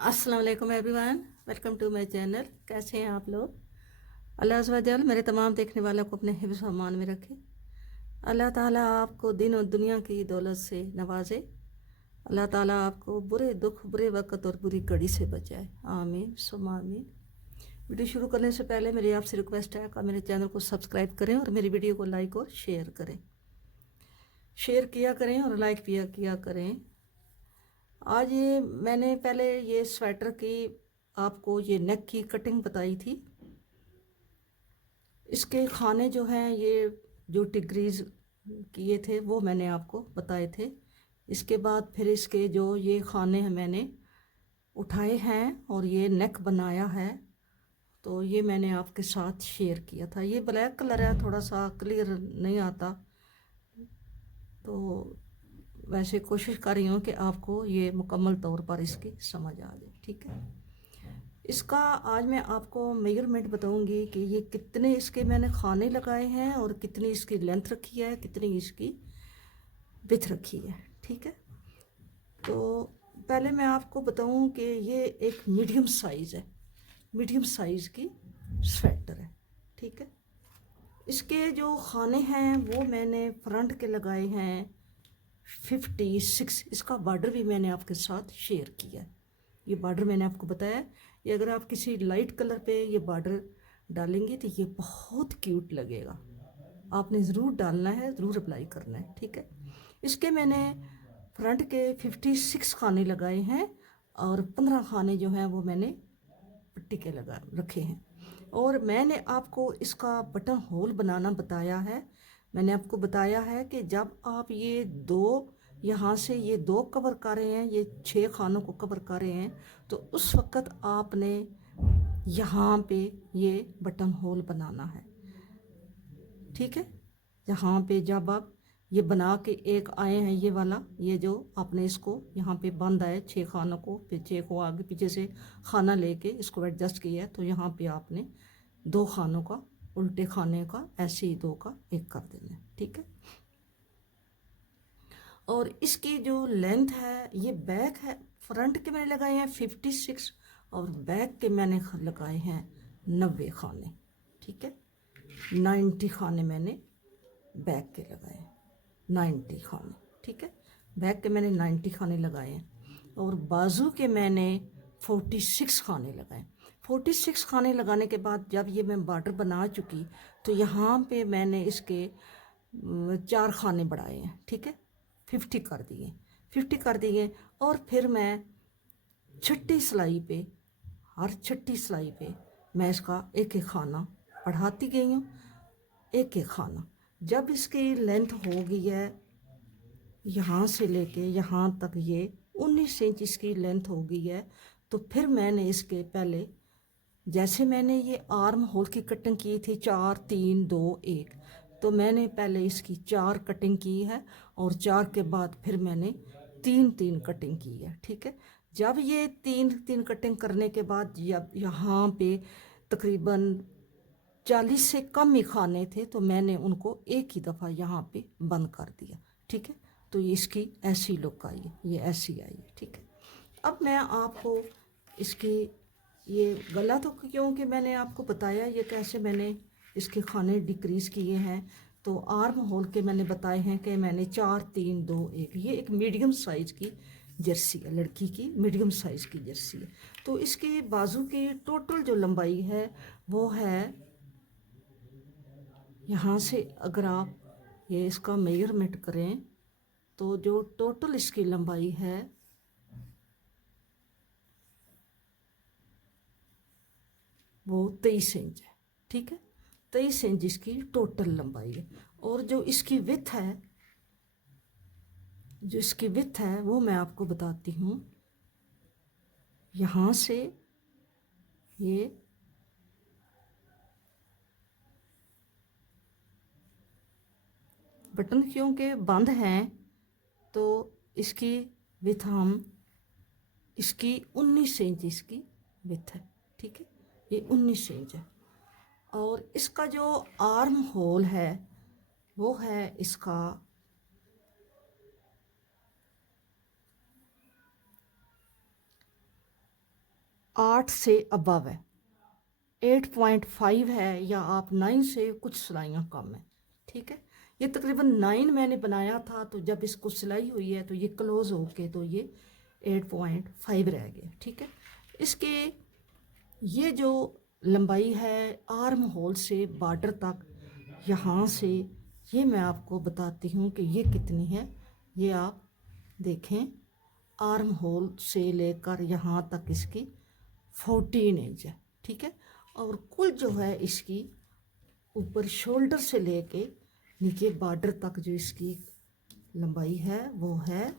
अस्सलाम वालेकुम everyone, welcome to my channel. कैसे हैं आप लोग? अल्लाह अज़्ज़ व जल मेरे तमाम देखने वालों को अपने हिफ्ज़ व अमान में रखे। अल्लाह ताला आपको दिन और दुनिया की दौलत से नवाजे। अल्लाह ताला आपको बुरे दुख, बुरे वक़्त और बुरी घड़ी से बचाए। आमीन सुम्मा आमीन। वीडियो शुरू करने से पहले मेरी आपसे रिक्वेस्ट है कि मेरे चैनल को सब्सक्राइब करें और मेरी वीडियो को लाइक और शेयर करें। शेयर किया करें और लाइक भी किया करें। आज ये मैंने पहले ये स्वेटर की आपको ये नेक की कटिंग बताई थी। इसके खाने जो हैं ये जो टिग्रीज किए थे वो मैंने आपको बताए थे। इसके बाद फिर इसके जो ये खाने हैं मैंने उठाए हैं और ये नेक बनाया है, तो ये मैंने आपके साथ शेयर किया था। ये ब्लैक कलर है, थोड़ा सा क्लियर नहीं आता, तो वैसे कोशिश कर रही हूँ कि आपको ये मुकम्मल तौर पर इसकी समझ आ जाए। ठीक है, इसका आज मैं आपको मेजरमेंट बताऊंगी कि ये कितने इसके मैंने खाने लगाए हैं और कितनी इसकी लेंथ रखी है, कितनी इसकी विड्थ रखी है। ठीक है, तो पहले मैं आपको बताऊं कि ये एक मीडियम साइज़ है, मीडियम साइज़ की स्वेटर है। ठीक है, इसके जो खाने हैं वो मैंने फ्रंट के लगाए हैं 56। इसका बॉर्डर भी मैंने आपके साथ शेयर किया है। ये बॉर्डर मैंने आपको बताया, ये अगर आप किसी लाइट कलर पे ये बॉर्डर डालेंगे तो ये बहुत क्यूट लगेगा। आपने ज़रूर डालना है, ज़रूर अप्लाई करना है। ठीक है, इसके मैंने फ्रंट के 56 खाने लगाए हैं और 15 खाने जो हैं वो मैंने पट्टी के लगा रखे हैं। और मैंने आपको इसका बटन होल बनाना बताया है। मैंने आपको बताया है कि जब आप ये दो यहाँ से ये दो कवर कर रहे हैं, ये 6 खानों को कवर कर रहे हैं, तो उस वक़्त आपने यहाँ पे ये बटन होल बनाना है। ठीक है, यहाँ पे जब आप ये बना के एक आए हैं, ये वाला ये जो आपने इसको यहाँ पे बंद है 6 खानों को, फिर 6 को आगे पीछे से खाना लेके इसको एडजस्ट किया है, तो यहाँ पे आपने 2 खानों का उल्टे खाने का ऐसे ही 2 का 1 कर देना है। ठीक है, और इसकी जो लेंथ है ये बैक है, फ्रंट के मैंने लगाए हैं 56 और बैक के मैंने लगाए हैं 90 खाने। ठीक है, 90 खाने मैंने बैक के लगाए हैं, 90 खाने। ठीक है, बैक के मैंने 90 खाने लगाए हैं और बाजू के मैंने 46 खाने लगाए। 46 खाने लगाने के बाद जब ये मैं बॉर्डर बना चुकी तो यहाँ पे मैंने इसके 4 खाने बढ़ाए हैं। ठीक है, 50 कर दिए, 50 कर दिए और फिर मैं छठी सिलाई पे, हर छठी सिलाई पे मैं इसका एक एक खाना बढ़ाती गई हूँ, एक एक खाना। जब इसकी लेंथ हो गई है यहाँ से लेके यहाँ तक, ये 19 इंच इसकी लेंथ हो गई है, तो फिर मैंने इसके पहले जैसे मैंने ये आर्म होल की कटिंग की थी 4 3 2 1, तो मैंने पहले इसकी 4 कटिंग की है और 4 के बाद फिर मैंने 3 3 कटिंग की है। ठीक है, जब ये 3 3 कटिंग करने के बाद जब यहाँ पे तकरीबन 40 से कम ही खाने थे तो मैंने उनको एक ही दफ़ा यहाँ पे बंद कर दिया। ठीक है, तो ये इसकी ऐसी लुक आई है, ये ऐसी आई है। ठीक है, अब मैं आपको इसकी ये गला, तो क्योंकि मैंने आपको बताया ये कैसे मैंने इसके खाने डिक्रीज़ किए हैं, तो आर्म होल के मैंने बताए हैं कि मैंने 4 3 2 1। ये एक मीडियम साइज़ की जर्सी है, लड़की की मीडियम साइज़ की जर्सी है। तो इसके बाजू की टोटल जो लंबाई है वो है, यहाँ से अगर आप ये इसका मेजरमेंट करें तो जो टोटल इसकी लंबाई है वो 23 इंच है। ठीक है, 23 इंच इसकी टोटल लंबाई है। और जो इसकी विड्थ है, जो इसकी विड्थ है वो मैं आपको बताती हूँ। यहाँ से ये बटन क्योंकि बंद हैं तो इसकी विड्थ हम, इसकी 19 इंच इसकी विड्थ है। ठीक है, ये 19 इंच है। और इसका जो आर्म होल है वो है इसका 8 से अबव है, 8.5 है, या आप 9 से कुछ सिलाइयाँ कम है। ठीक है, ये तकरीबन 9 मैंने बनाया था, तो जब इसको सिलाई हुई है तो ये क्लोज होके तो ये 8.5 रह गया। ठीक है, इसके ये जो लंबाई है आर्म होल से बॉर्डर तक, यहाँ से ये मैं आपको बताती हूँ कि ये कितनी है। ये आप देखें, आर्म होल से लेकर यहाँ तक इसकी 14 इंच है। ठीक है, और कुल जो है इसकी ऊपर शोल्डर से लेके नीचे बॉर्डर तक जो इसकी लंबाई है वो है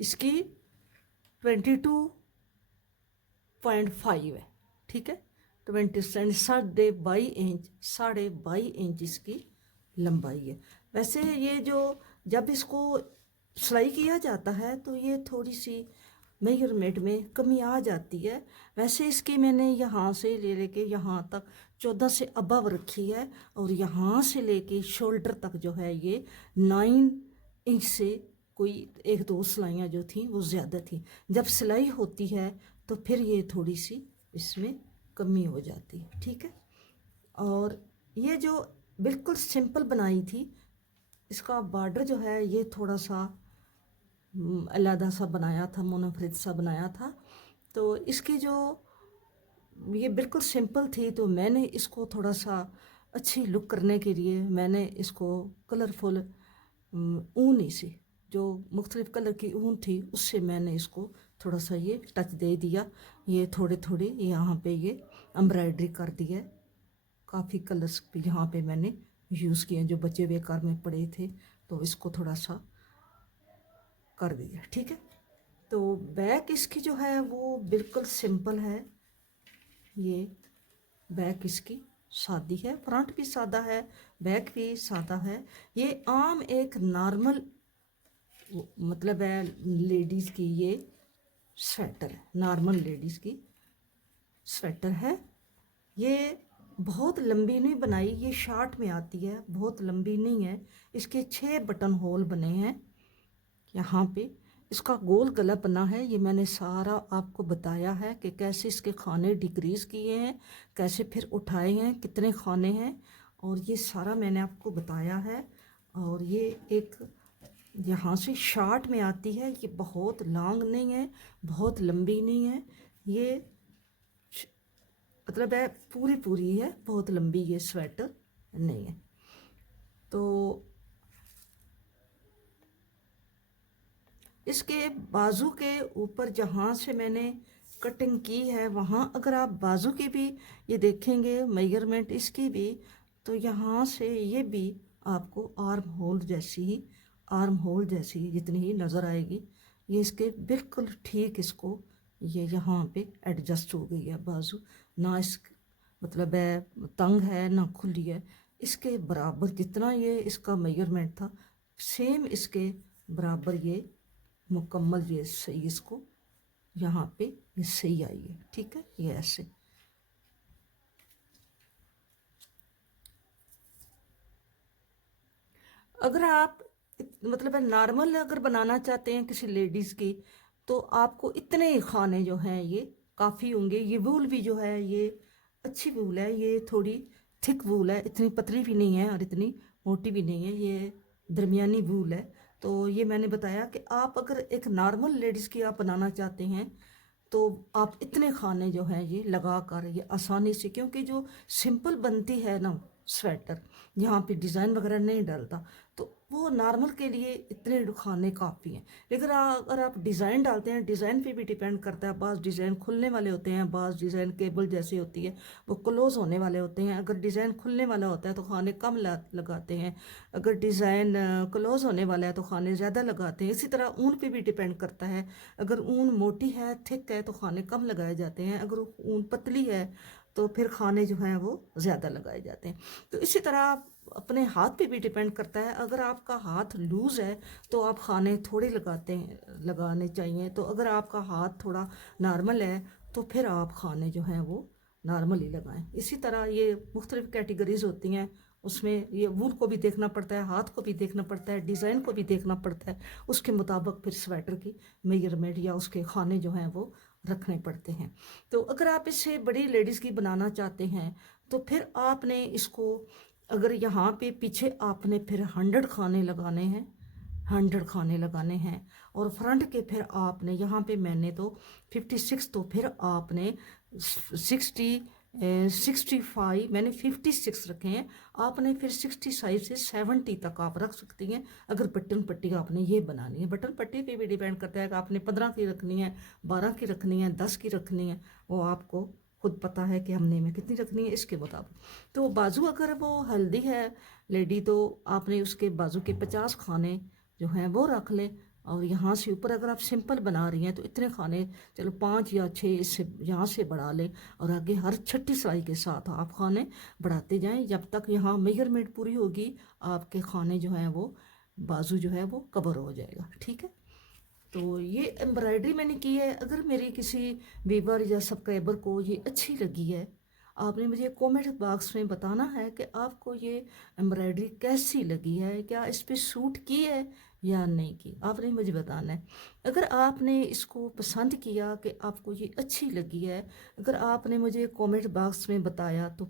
22.5 है। ठीक है, 20 साढ़े 22 इंच इसकी लंबाई है। वैसे ये जो जब इसको सिलाई किया जाता है तो ये थोड़ी सी मेजरमेंट में कमी आ जाती है। वैसे इसकी मैंने यहाँ से लेके यहाँ तक 14 से अबव रखी है, और यहाँ से लेके शोल्डर तक जो है ये 9 इंच से कोई 1-2 सिलाइयाँ जो थी वो ज़्यादा थी। जब सिलाई होती है तो फिर ये थोड़ी सी इसमें कमी हो जाती है। ठीक है, और ये जो बिल्कुल सिंपल बनाई थी, इसका बॉर्डर जो है ये थोड़ा सा अलहदा सा बनाया था, मुनफरिद सा बनाया था। तो इसकी जो ये बिल्कुल सिंपल थी, तो मैंने इसको थोड़ा सा अच्छी लुक करने के लिए मैंने इसको कलरफुल ऊन से, जो मुख्तलिफ़ कलर की ऊन थी उससे मैंने इसको थोड़ा सा ये टच दे दिया। ये थोड़े थोड़े यहाँ पे ये एम्ब्रॉयडरी कर दी है, काफ़ी कलर्स यहाँ पे मैंने यूज़ किए जो बचे बेकार में पड़े थे, तो इसको थोड़ा सा कर दिया। ठीक है, तो बैक इसकी जो है वो बिल्कुल सिंपल है। ये बैक इसकी सादी है, फ्रंट भी सादा है, बैक भी सादा है। ये आम एक नॉर्मल मतलब है लेडीज़ की, ये स्वेटर है, नॉर्मल लेडीज़ की स्वेटर है। ये बहुत लंबी नहीं बनाई, ये शॉर्ट में आती है, बहुत लंबी नहीं है। इसके 6 बटन होल बने हैं यहाँ पे। इसका गोल गला बना है, ये मैंने सारा आपको बताया है कि कैसे इसके खाने डिक्रीज़ किए हैं, कैसे फिर उठाए हैं, कितने खाने हैं, और ये सारा मैंने आपको बताया है। और ये एक यहाँ से शॉर्ट में आती है, ये बहुत लॉन्ग नहीं है, बहुत लंबी नहीं है, ये मतलब है पूरी पूरी है, बहुत लंबी ये स्वेटर नहीं है। तो इसके बाजू के ऊपर जहाँ से मैंने कटिंग की है, वहाँ अगर आप बाजू की भी ये देखेंगे मेजरमेंट इसकी भी, तो यहाँ से ये भी आपको आर्म होल जैसी जितनी ही नज़र आएगी। ये इसके बिल्कुल ठीक इसको ये यहाँ पे एडजस्ट हो गई है बाजू, ना इस मतलब है तंग है ना खुली है, इसके बराबर जितना ये इसका मेजरमेंट था सेम इसके बराबर ये मुकम्मल ये सही इसको यहाँ पे ये सही आई है। ठीक है, ये ऐसे। अगर आप मतलब नॉर्मल अगर बनाना चाहते हैं किसी लेडीज़ की, तो आपको इतने खाने जो हैं ये काफ़ी होंगे। ये वूल भी जो है ये अच्छी वूल है, ये थोड़ी थिक वूल है, इतनी पतली भी नहीं है और इतनी मोटी भी नहीं है, ये दरमियानी वूल है। तो ये मैंने बताया कि आप अगर एक नॉर्मल लेडीज़ की आप बनाना चाहते हैं तो आप इतने खाने जो हैं ये लगा कर ये आसानी से, क्योंकि जो सिंपल बनती है ना स्वेटर, यहाँ पे डिज़ाइन वगैरह नहीं डालता, तो वो नॉर्मल के लिए इतने खाने काफ़ी हैं। लेकिन अगर आप डिज़ाइन डालते हैं, डिज़ाइन पे भी डिपेंड करता है, बाज़ डिज़ाइन खुलने वाले होते हैं, बाज़ डिज़ाइन केबल जैसी होती है वो क्लोज होने वाले होते हैं। अगर डिज़ाइन खुलने वाला होता है तो खाने कम लगाते हैं, अगर डिज़ाइन क्लोज होने वाला है तो खाने ज़्यादा लगाते हैं। इसी तरह ऊन पे भी डिपेंड करता है, अगर ऊन मोटी है थिक है तो खाने कम लगाए जाते हैं, अगर ऊन पतली है तो फिर खाने जो हैं वो ज़्यादा लगाए जाते हैं। तो इसी तरह आप अपने हाथ पे भी डिपेंड करता है, अगर आपका हाथ लूज़ है तो आप खाने थोड़े लगाने चाहिए, तो अगर आपका हाथ थोड़ा नॉर्मल है तो फिर आप खाने जो हैं वो नॉर्मली लगाएं। इसी तरह ये मुख्तलिफ कैटेगरीज होती हैं, उसमें ये वूल को भी देखना पड़ता है, हाथ को भी देखना पड़ता है, डिज़ाइन को भी देखना पड़ता है, उसके मुताबिक फिर स्वेटर की मेजरमेंट या उसके खाने जो हैं वो रखने पड़ते हैं। तो अगर आप इसे बड़ी लेडीज़ की बनाना चाहते हैं तो फिर आपने इसको, अगर यहाँ पे पीछे आपने फिर 100 खाने लगाने हैं, 100 खाने लगाने हैं, और फ्रंट के फिर आपने यहाँ पे मैंने तो 56, तो फिर आपने 65 मैंने 56 रखे हैं, आपने फिर 65 से 70 तक आप रख सकती हैं। अगर बटन पट्टी आपने ये बनानी है, बटन पट्टी पे भी डिपेंड करता है कि आपने 15 की रखनी है, 12 की रखनी है, 10 की रखनी है, वो आपको खुद पता है कि हमने में कितनी रखनी है इसके मुताबिक। तो बाजू अगर वो हेल्दी है लेडी तो आपने उसके बाजू के 50 खाने जो हैं वो रख लें, और यहाँ से ऊपर अगर आप सिंपल बना रही हैं तो इतने खाने, चलो 5 या 6 इससे यहाँ से बढ़ा लें, और आगे हर छठी सिलाई के साथ आप खाने बढ़ाते जाएं जब तक यहाँ मेजरमेंट पूरी होगी, आपके खाने जो हैं वो बाजू जो है वो कवर हो जाएगा। ठीक है, तो ये एम्ब्रॉयडरी मैंने की है। अगर मेरी किसी वीवर या सब्सक्राइबर को ये अच्छी लगी है, आपने मुझे कमेंट बॉक्स में बताना है कि आपको ये एम्ब्रॉयडरी कैसी लगी है, क्या इस पर सूट की है या नहीं की, आपने मुझे बताना है। अगर आपने इसको पसंद किया कि आपको ये अच्छी लगी है, अगर आपने मुझे कमेंट बॉक्स में बताया तो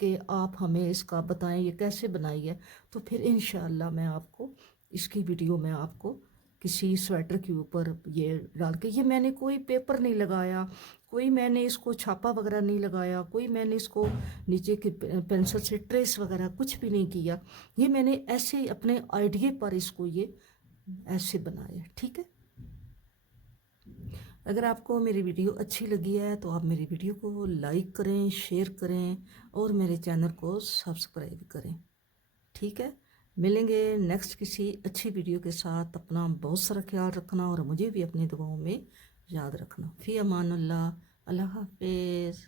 कि आप हमें इसका बताएं ये कैसे बनाई है, तो फिर इंशाल्लाह मैं आपको इसकी वीडियो में आपको किसी स्वेटर के ऊपर ये डाल के, ये मैंने कोई पेपर नहीं लगाया, कोई मैंने इसको छापा वगैरह नहीं लगाया, कोई मैंने इसको नीचे के पेंसिल से ट्रेस वगैरह कुछ भी नहीं किया, ये मैंने ऐसे ही अपने आइडिया पर इसको ये ऐसे बनाया। ठीक है, अगर आपको मेरी वीडियो अच्छी लगी है तो आप मेरी वीडियो को लाइक करें, शेयर करें और मेरे चैनल को सब्सक्राइब करें। ठीक है, मिलेंगे नेक्स्ट किसी अच्छी वीडियो के साथ। अपना बहुत सारा ख्याल रखना और मुझे भी अपनी दुआओं में याद रखना। फ़ी अमानुल्लाह, अल्लाह हाफिज़।